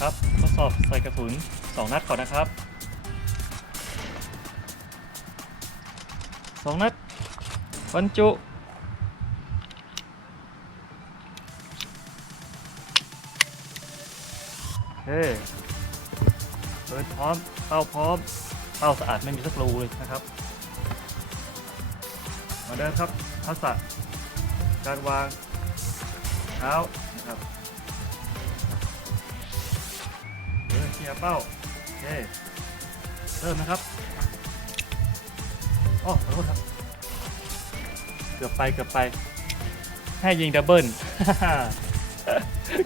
ครับ ทดสอบใส่กระสุน 2 นัดก่อนนะครับ 2 นัดบรรจุโอเคเปิดพร้อมเป้าพร้อมเป้าสะอาดไม่มีสักรูเลยนะครับ มาเดินครับทักษะการวางเท้านะครับ เคลียร์เป้าโอเคเริ่มนะครับอ๋อขอโทษครับ เกือบไปเกือบไป ให้ยิงดับเบิล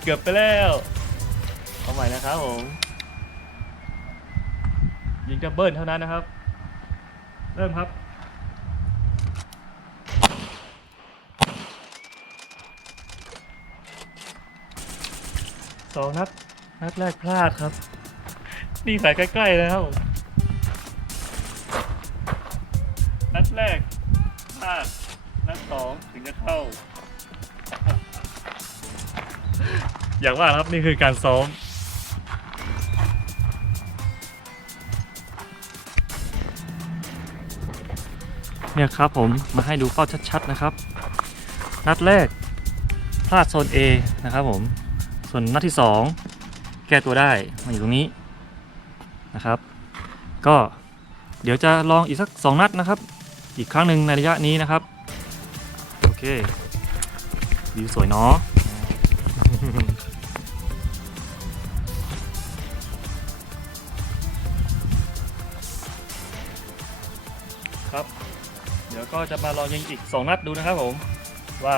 เกือบไปแล้วเอาใหม่นะครับผม ยิงดับเบิลเท่านั้นนะครับ เริ่มครับสองนัดนัดแรกพลาดครับ นี่ใส่ใกล้ๆเลยครับผมนัดแรกพลาดนัดสองถึงจะเข้า อย่างว่าครับนี่คือการซ้อม เนี่ยครับผมมาให้ดูเป้าชัดๆนะครับ นัดแรกพลาดโซน A นะครับผม ส่วนนัดที่ 2 แก้ตัวได้มาอยู่ตรงนี้ นะครับ ก็เดี๋ยวจะลองอีกสัก 2 นัดนะครับ อีกครั้งหนึ่งในระยะนี้นะครับ โอเควิวสวยเนาะครับ เดี๋ยวก็จะมาลองยิงอีก 2 นัดดูนะครับผม ว่า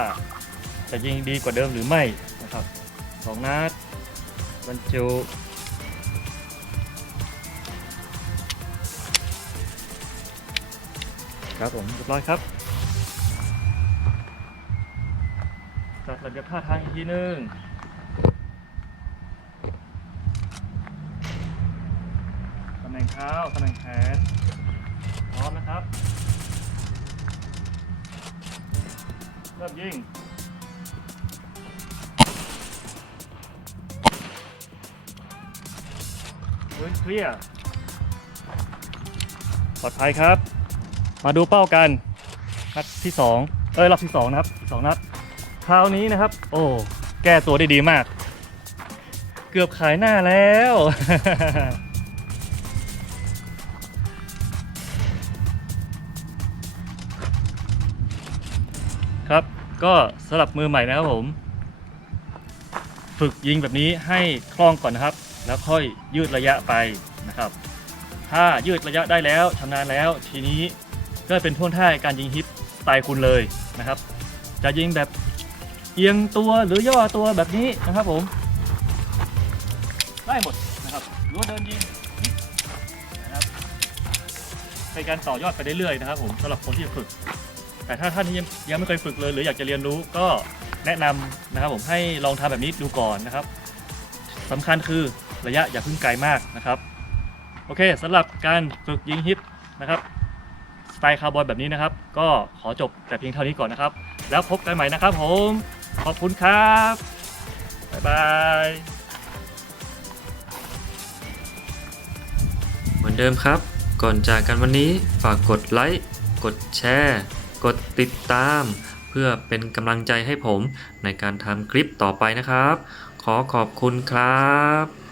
จะยิงดีกว่าเดิมหรือไม่นะครับสองนัดบรรจุ ครับผมเรียบร้อยครับ จัดระเบียบท่าทางอีกทีหนึงตำแหน่งเท้าตำแหน่งแขนพร้อมนะครับ เริ่มยิงพื้นเคลียร์ปลอดภัยครับ มาดูเป้ากันนัดที่ 2 เอ้ยรอบที่ 2 นะครับสองนัดคราวนี้นะครับ โอ้แก้ตัวได้ดีมาก เกือบขายหน้าแล้วครับ ก็สำหรับมือใหม่นะครับผม ฝึกยิงแบบนี้ให้คล่องก่อนนะครับ แล้วค่อยยืดระยะไปนะครับ ถ้ายืดระยะได้แล้วชำนาญแล้วทีนี้ ก็เป็นท่วงท่าการยิงฮิตสไตล์คุณเลยนะครับ จะยิงแบบเอียงตัวหรือย่อตัวแบบนี้นะครับผมได้หมดนะครับหรือว่าเดินยิงนะครับเป็นการต่อยอดไปเรื่อยๆนะครับผมสำหรับคนที่จะฝึก แต่ถ้าท่านที่ยังยังไม่เคยฝึกเลย หรืออยากจะเรียนรู้ก็แนะนำนะครับผมให้ลองทำแบบนี้ดูก่อนนะครับสำคัญคือระยะอย่าพึ่งไกลมากนะครับ โอเคสำหรับการฝึกยิงฮิตนะครับ ตล์คาร์บอยแบบนี้นะครับ ก็ขอจบแต่เพียงเท่านี้ก่อนนะครับ แล้วพบกันใหม่นะครับผม ขอบคุณครับ บ๊ายบายเหมือนเดิมครับ ก่อนจากกันวันนี้ฝากกดไลค์ กดแชร์ กดติดตาม เพื่อเป็นกำลังใจให้ผมในการทำคลิปต่อไปนะครับ ขอขอบคุณครับ